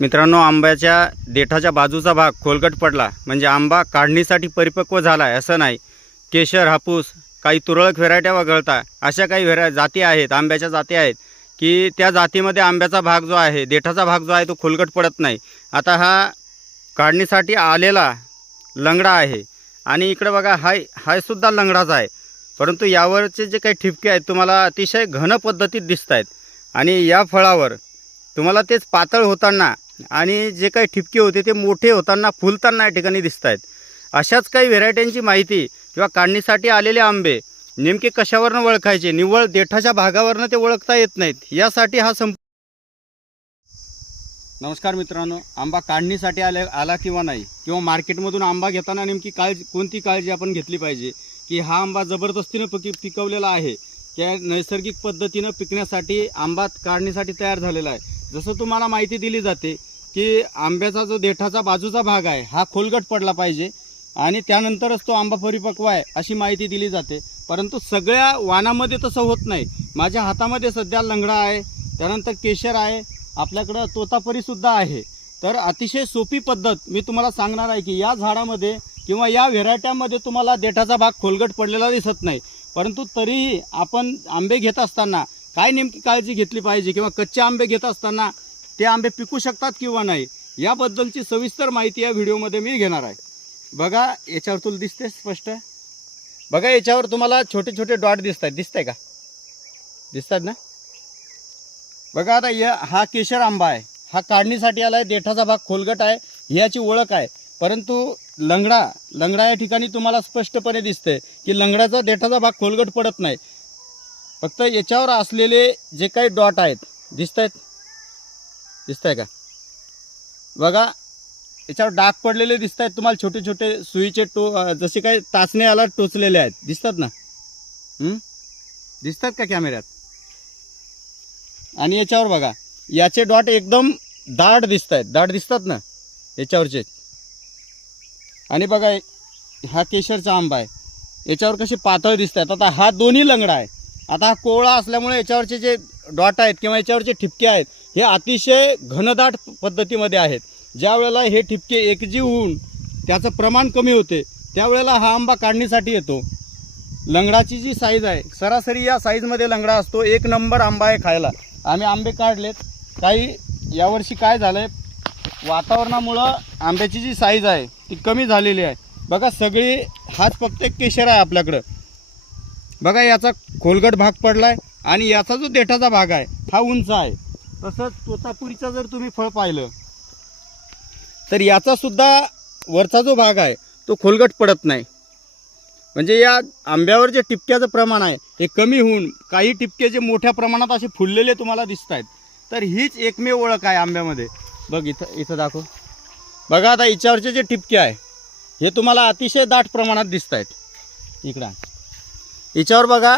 मित्रांनो, आंब्याच्या देठाच्या बाजूचा भाग खोलगट पडला म्हणजे आंबा काढणीसाठी परिपक्व झाला आहे असं नाही. केशर, हापूस, काही तुरळक व्हेरायट्या वगळता अशा काही जाती आहेत, आंब्याच्या जाती आहेत की त्या जातीमध्ये आंब्याचा भाग जो आहे, देठाचा भाग जो आहे तो खोलगट पडत नाही. आता हा काढणीसाठी आलेला लंगडा आहे आणि इकडे बघा हाय सुद्धा लंगडाच आहे, परंतु यावरचे जे काही ठिपके आहेत तुम्हाला अतिशय घन पद्धतीत दिसत आहेत आणि या फळावर तुम्हाला तेच पातळ होताना आणि जे काही ठिपके होते ते मोठे होताना, फुलताना या ठिकाणी दिसत आहेत. अशाच काही व्हेरायट्यांची माहिती किंवा काढणीसाठी आलेले आंबे नेमके कशावरनं ओळखायचे, निव्वळ देठाच्या भागावरनं ते ओळखता येत नाहीत. यासाठी हा नमस्कार मित्रांनो, आंबा काढणीसाठी आला किंवा नाही, किंवा मार्केटमधून आंबा घेताना नेमकी कोणती काळजी आपण घेतली पाहिजे की हा आंबा जबरदस्तीनं पिकवलेला आहे की नैसर्गिक पद्धतीनं पिकण्यासाठी आंबा काढणीसाठी तयार झालेला आहे. जसं तुम्हाला माहिती दिली जाते की आंब्याचा जो देठाचा बाजूचा भाग आहे हा खोलगट पडला पाहिजे आणि त्यानंतरच तो आंबा परिपक्व आहे अशी माहिती दिली जाते, परंतु सगळ्या वाणामध्ये तसं होत नाही. माझ्या हातामध्ये सध्या लंगडा आहे, त्यानंतर केशर आहे, आपल्याकडं तोतापरीसुद्धा आहे. तर अतिशय सोपी पद्धत मी तुम्हाला सांगणार आहे की या झाडामध्ये किंवा या व्हेरायट्यामध्ये तुम्हाला देठाचा भाग खोलगट पडलेला दिसत नाही, परंतु तरीही आपण आंबे घेत असताना काय नेमकी काळजी घेतली पाहिजे किंवा कच्चे आंबे घेत असताना ते आंबे पिकू शकतात किंवा नाही याबद्दलची सविस्तर माहिती या व्हिडिओमध्ये मी घेणार आहे. बघा, याच्यावर तुला दिसते स्पष्ट, बघा याच्यावर तुम्हाला छोटे छोटे डॉट दिसताय का? दिसतात ना? बघा आता हा केशर आंबा आहे, हा काढणीसाठी आला आहे, देठाचा भाग खोलगट आहे, ही याची ओळख आहे. परंतु लंगडा या ठिकाणी तुम्हाला स्पष्टपणे दिसतंय की लंगड्याचा देठाचा भाग खोलगट पडत नाही. फक्त याच्यावर असलेले जे काही डॉट आहेत दिसताय का? बघा, याच्यावर डाग पडलेले दिसत आहेत तुम्हाला, छोटे छोटे सुईचे जसे काही टाचणे याला टोचलेले आहेत, दिसतात ना? दिसतात का कॅमेऱ्यात? आणि याच्यावर बघा, याचे डॉट एकदम दाट दिसतात ना याच्यावरचे. आणि बघा, हा केशरचा आंबा आहे, याच्यावर कसे पातळ दिसत आहेत. आता हा दोन्ही लंगडा आहे. आता हा कोवळा असल्यामुळे याच्यावरचे जे डॉट आहेत किंवा याच्यावरचे ठिपके आहेत हे अतिशय घनदाट पद्धतीमध्ये आहेत. ज्या वेळेला हे ठिपके एकजीव होऊन त्याचं प्रमाण कमी होते त्यावेळेला हा आंबा काढणीसाठी येतो. लंगडाची जी साईज आहे, सरासरी या साईजमध्ये लंगडा असतो. एक नंबर आंबा आहे खायला. आम्ही आंबे काढलेत, काही यावर्षी काय झालं आहे, वातावरणामुळं आंब्याची जी साईज आहे ती कमी झालेली आहे. बघा, सगळी हाच फक्त एक केशर आहे आपल्याकडं. बघा, याचा खोलगट भाग पडला आहे आणि याचा जो देठाचा भाग आहे हा उंच आहे. तसंच तोतापुरीचा जर तुम्ही फळ पाहिलं तर याचा सुद्धा वरचा जो भाग आहे तो खोलगट पडत नाही. म्हणजे या आंब्यावर जे टिपक्याचं प्रमाण आहे हे कमी होऊन काही टिपके जे मोठ्या प्रमाणात असे फुललेले तुम्हाला दिसत आहेत. तर हीच एकमेव ओळख आहे आंब्यामध्ये. बघ, इथं दाखव. बघा, आता याच्यावरचे जे टिपके आहे हे तुम्हाला अतिशय दाट प्रमाणात दिसत आहेत. इकडं याच्यावर बघा,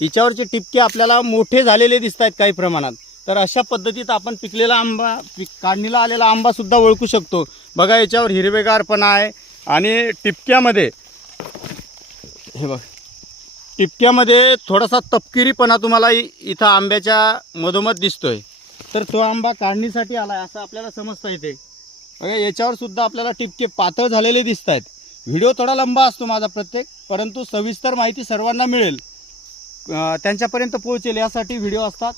याच्यावरचे टिपके आपल्याला मोठे झालेले दिसत आहेत काही प्रमाणात. तर अशा पद्धतीत आपण पिकलेला आंबा, काढणीला आलेला आंबा सुद्धा ओळखू शकतो. बघा, याच्यावर हिरवेगारपणा आहे आणि टिपक्यामध्ये हे बघ, टिपक्यामध्ये थोडासा तपकिरीपणा तुम्हाला इथं आंब्याच्या मधोमध दिसतोय. तर तो आंबा काढणीसाठी आला आहे असं आपल्याला समजता येते. बघा, याच्यावर सुद्धा आपल्याला टिपके पातळ झालेले दिसत आहेत. व्हिडिओ थोडा लंबा असतो माझा परंतु सविस्तर माहिती सर्वांना मिळेल, त्यांच्यापर्यंत पोहोचेल यासाठी व्हिडिओ असतात.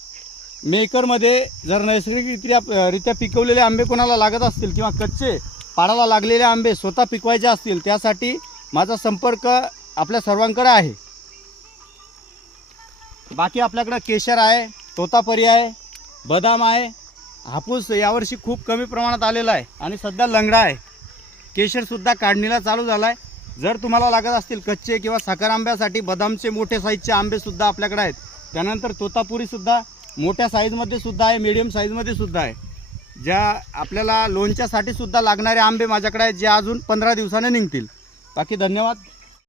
मेकरमध्ये जर नैसर्गिकरित्या पिकवलेले आंबे कोणाला लागत असतील किंवा कच्चे पाडाला लागलेले आंबे स्वतः पिकवायचे असतील त्यासाठी माझा संपर्क आपल्या सर्वांकडे आहे. बाकी आपल्याकडे केशर आहे, तोतापरी आहे, बदाम आहे, हापूस यावर्षी खूप कमी प्रमाणात आलेला आहे आणि सध्या लंगडा आहे. केशरसुद्धा काढणीला चालू झाला आहे. जर तुम्हाला लागत असतील कच्चे किंवा साखर आंब्यासाठी बदामचे मोठे साईजचे आंबेसुद्धा आपल्याकडे आहेत. त्यानंतर तोतापुरीसुद्धा मोठ्या साईजमध्ये सुद्धा आहे, मीडियम साईजमध्ये सुद्धा आहे. ज्या आपल्याला लोणच्यासाठी सुद्धा लागणारे आंबे माझ्याकडे आहेत जे अजून 15 दिवसाने निघतील. बाकी धन्यवाद.